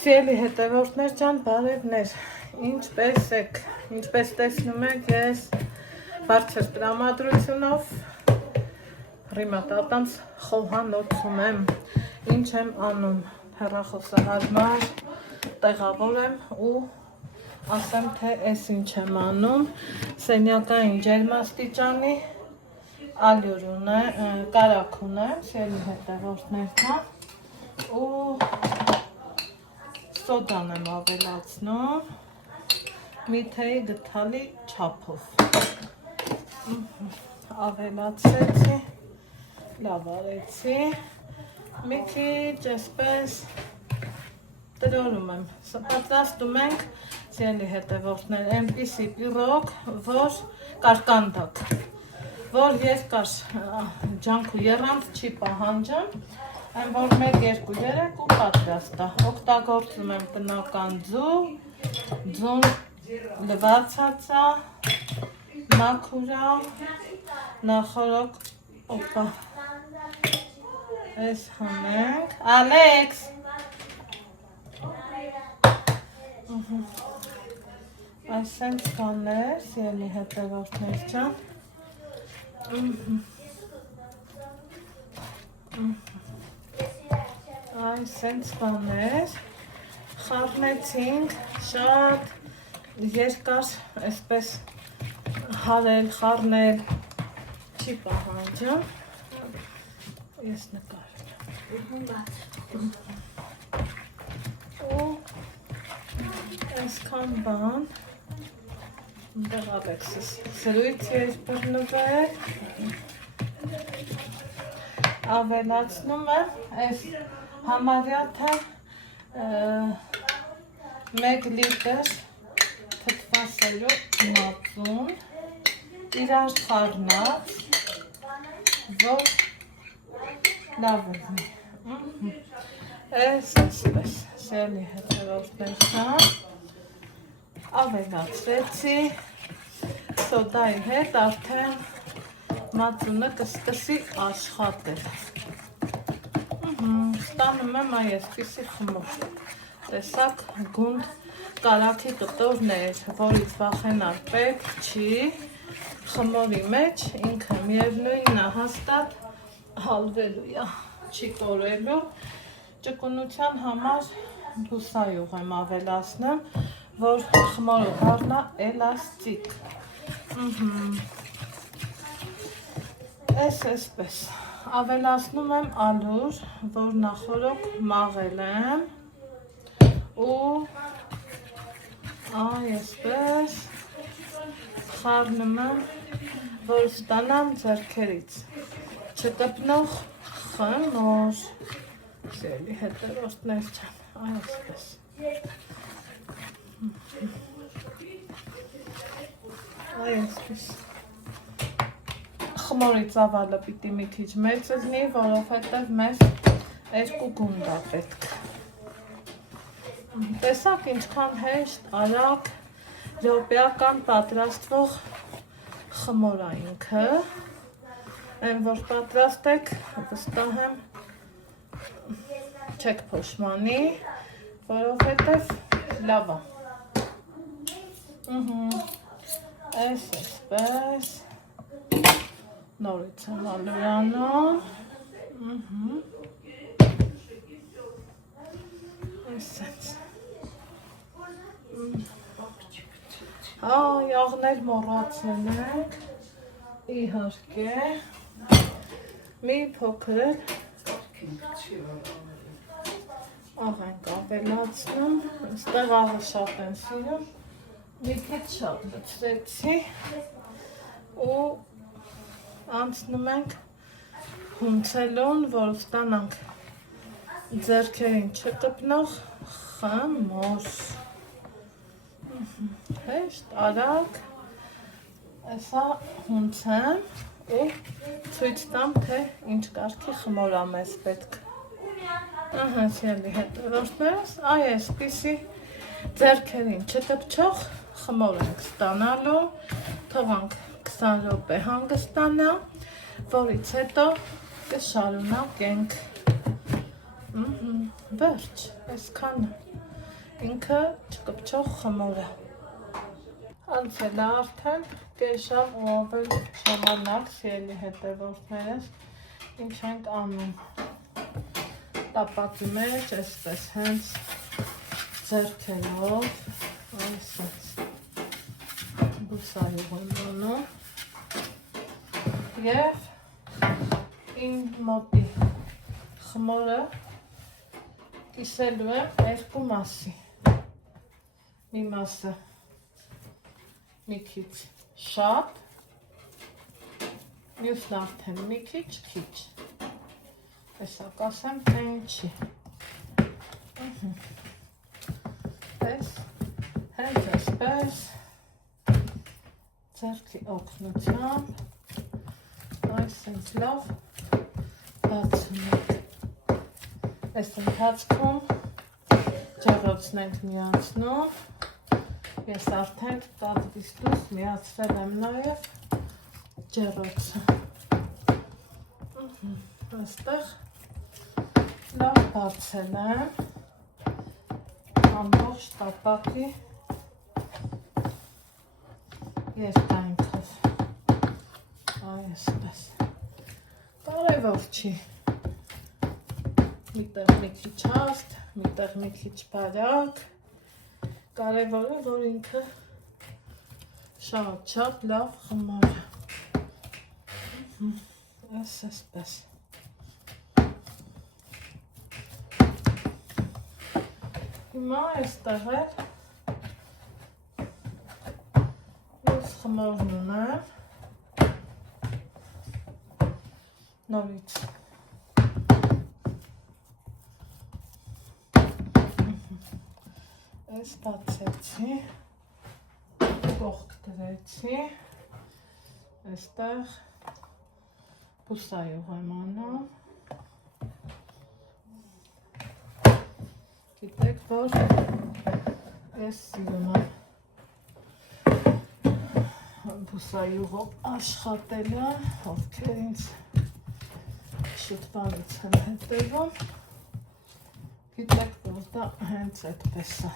Սիրելի հետևորդներ ջան, բարևներ, ինչպես տեսնում եք, ես բարձր տրամադրությունով ռիմատատանց խոհանոցում եմ, ինչ եմ անում, հեռախոսահարմար տեղավորեմ ու ասեմ, թե ես ինչ եմ անում, սենյակային ջերմաստիճանի ալյուր ունեմ, կարակ ունեմ, սիրելի հետևորդներ ջան, ու սոդան եմ ավելացնում միթեի գթալի չափով, ավելացեցի, լավ արեցի, մի քիչ այսպես տրորում եմ, պատրաստում ենք, սիրելի հետևորդներ, այնպիսի պիրոգ, որ կարկանդակ, որ երկար ջանք ու եռանդ չի պահանջում, այն որ 1-2-3 ու պատրաստ է, օգտագործում եմ տնական ձուն լվացած է, մաքուր է, նախորոք, օպա, այս հանենք, Ալեքս, այսենց կաներ, սիրելի հետևորդներ ջան, այսենց կաներ, խառնեցինք, շատ երկար, այսպես հարել, խառնել, չի պահանջում, ես նկարել ու այսքան բան, դեղավեքսս սրույցի էր բրնվել, ավելացնում եմ, այս համարյա թե 1 լիտր թթվասերու մածուն, իրար խառնած, որ լավ ուզնի, այս այսպես, սիրելի հետևորդներ ջան, ավելացրեցի, սոդայի հետ արդեն մածունը կսկսի աշխատել, ստանում եմ այսպիսի խմոր, տեսակ գունդ կարաքի կտորներ, որից վախենալ պետք չի, խմորի մեջ ինքը միևնույնն է հաստատ հալվելու է, չի կորելու, ճկունության համար բուսայուղ եմ ավելացնում, որ խմորը դառնա էլաստիկ, այսպես, ավելացնում եմ ալյուր, որ նախորոք մաղել եմ ու այսպես խառնում եմ, որ ստանամ ձեռքերից չկպնող խմոր, սիրելի հետևորդներ ջան, այսպես, այսպես, խմորի ծավալը պիտի մի քիչ մեծ լինի, որովհետև մեզ 2 գունդ է պետք, տեսակ ինչքան հեշտ, արագ, րոպեական պատրաստվող խմոր է ինքը, այն որ պատրաստեք, վստահ եմ, չեք փոշմանի, որովհետև լավ է, այսպես, նորից եմ ալյուրանում, այսպես, աղներ մոռացել ենք, իհարկե, մի փոքր աղ ենք ավելացնում, այստեղ աղը շատ են սիրում, մի քիչ շատ լցրեցի ու անցնում ենք հունցելուն, որ ստանանք ձեռքերին չկպնող խմոր, հեշտ, արագ, այսա հունցեմ ու ցույց տամ, թե ինչ կարգի խմոր է մեզ պետք, սիրելի հետևորդներս, այսպիսի ձեռքերին չկպչող խմոր ենք ստանալու, թողանք 20 րոպե հանգստանա, որից հետո կշարունակենք, վերջ, այսքանը, ինքը չկպչող խմորը։ Անցել է արդեն կես ժամ ու ավել ժամանակ, սիրելի հետևորդներս, ինչ ենք անում։ Տապակի մեջ այսպես հենց ձեռքերով, այսպես բուսայով եմ անում և իմ մոտի խմորը կիսելու եմ երկու մասի։ Մի մասը մի քիչ շատ, մյուսն արդեն մի քիչ Տեսա կասեմ, թե ինչի։ Պես, հենց այսպես, ձեռքի օգնությամբ, այսինք լավ բացում ենք։ Այս ընթացքում ջեռոցն ենք միացնում, ես արդեն կադրից դուրս միացրել եմ նաև ջեռոցը։ Այստեղ լավ բացել եմ ամբողջ տապակի երկայնքով, այսպես, կարևոր չի, միտեղ մի քիչ հաստ, միտեղ մի քիչ բարակ, կարևորը, որ ինքը շատ լավ խմոր է, այսպես։ Հիմա այստեղ էլ ես խմորն ունեմ, նորից այս բացեցի, կողք դրեցի, այստեղ բուսայով եմ անում, գիտեք, որ ես սիրում եմ բուսայողով աշխատելը, ովքեր ինձ շուտվանից են հետևում, գիտեք, որ դա հենց այդպես է։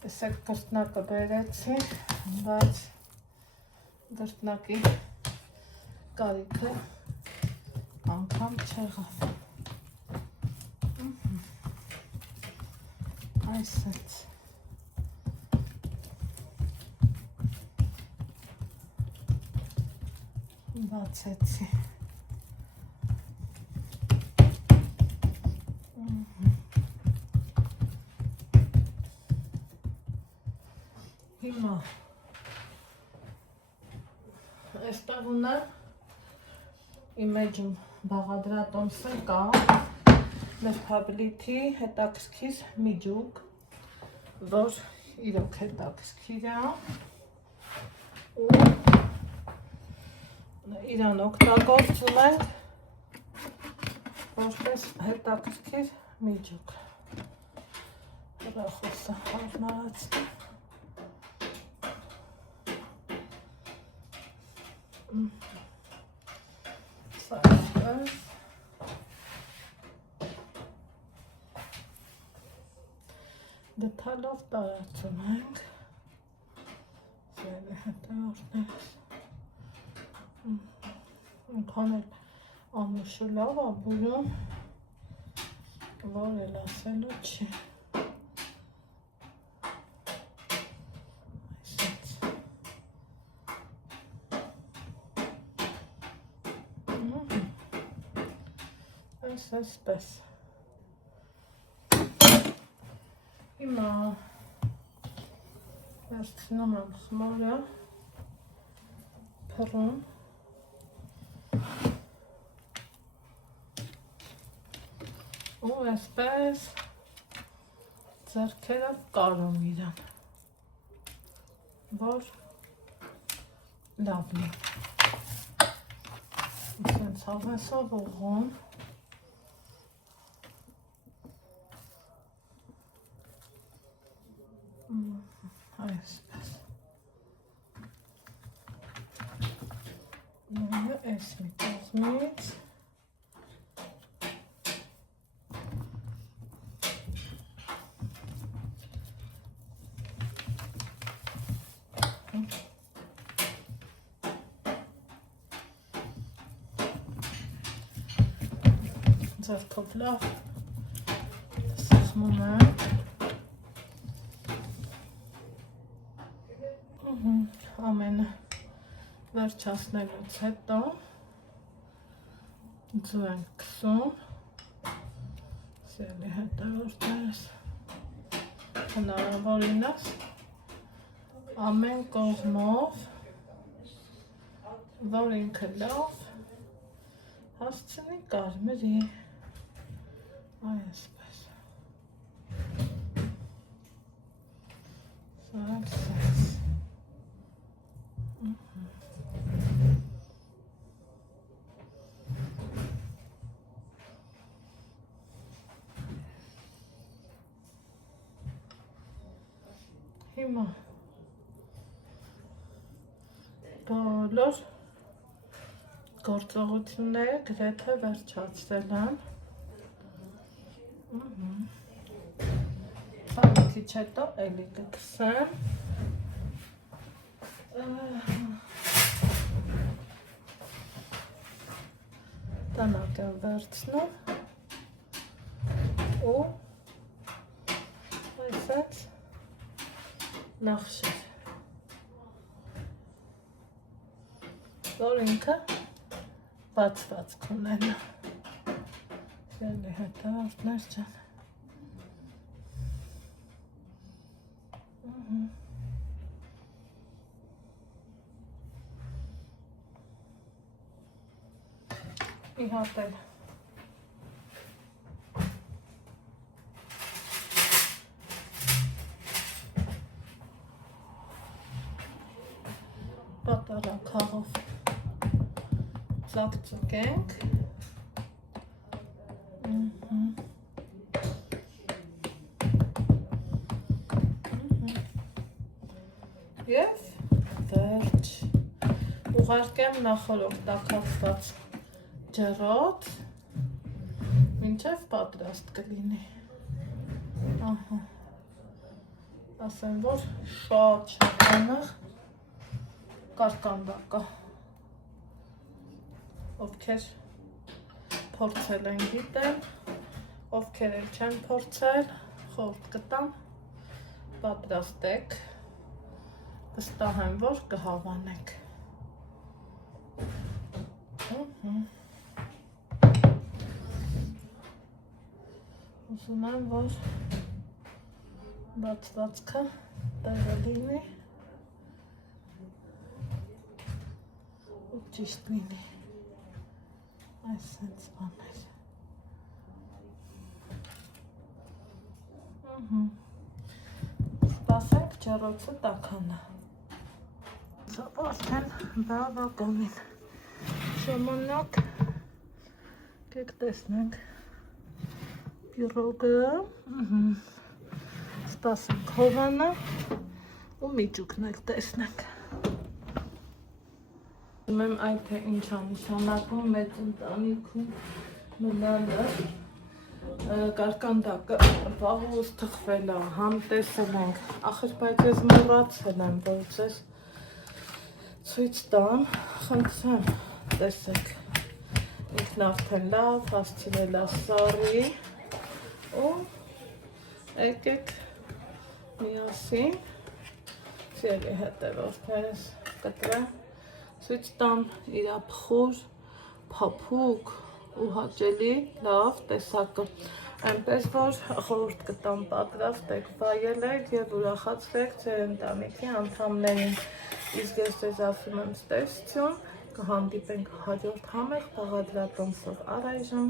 Տեսեք, գրտնակը բերեցի, բայց գրտնակի կարիքը անգամ չեղավ։ Այսպես։ Բացեցի։ Հիմա այստեղ ունեմ իմ էջում բաղադրատոմսը կա Nerfability հետաքրքիր միջուկ, որ իրոք հետաքրքիր է ու իրան օգտագործում ենք որպես հետաքրքիր միջուկ։ Հեռախոսը հարմարացնի։ Դեթալով տարածում ենք, սիրելի հետևորդներ, ինքան էլ անուշը լավ է բուրում, որ էլ ասելու չի։ Այսպես։ Հիմա վերցնում եմ խմորը, փռում ու այսպես ձեռքերով կարում իրան, որ լավն է։ Իսենց հավեսով ուղում այսպես։ Նույնը այս մի կողմից ձեռքով լավ սեղմում եմ։ Ամենը վերջացնելուց հետո ձու ենք քսում, սիրելի հետևորդներս, հնարավորինս ամեն կողմով, որ ինքը լավ հասցնի կարմրի, այսպես, սարսես, հիմա բոլոր գործողությունները գրեթե վերջացրել եմ։ Մի քիչ հետո էլի կքսեմ։ Տնակ եմ վերցնում ու այսպես նախշեր, որ ինքը բացված կունենա, սիրելի հետևորդներ ջան։ Մի հատ էլ պատարակաղով ծակծկենք և վերջ ուղարկեմ նախորդ տաքացված ջրոտ մինչև պատրաստ կլինի, ասեմ, որ շատ անեղ կարկանդակ է, ովքեր փորձել են գիտեն, ովքեր էլ չեն փորձել, խորհուրդ կտամ, պատրաստեք, վստահ եմ, որ կհավանեք։ Ուզում եմ, որ բացվածքը տեղը լինի ու ճիշտ լինի, այսենց բաներ։ Սպասենք ջեռոցը տաքանա։ Արդեն բավականին ժամանակ, կեք տեսնենք պիրոգը, սպասենք հովանա ու միջուկն էլ տեսնենք։ Ում այլ թե ինչ անշանակում մեծ ընտանիքում մնալը, կարկանդակը վաղուց թխվել է, համ տեսել ենք, ախր բայց ես մոռացել եմ, որ ձեզ ցույց տամ, խնդրեմ, տեսեք, ինքն արդեն լավ հասցրել է սառի ու եկեք միասին, սիրելի հետևորդներս, կտրեմ, ցույց տամ իր փխուր, փափուկ ու հաճելի լավ տեսակը, այնպես որ խորհուրդ կտամ պատրաստեք, վայելեք և ուրախացրեք ձեր ընտանիքի անդամներին։ Իսկ ես ձեզ ասում եմ ստեսություն, կհանդիպենք հաջորդ համեղ բաղադրատոմսով, առայժմ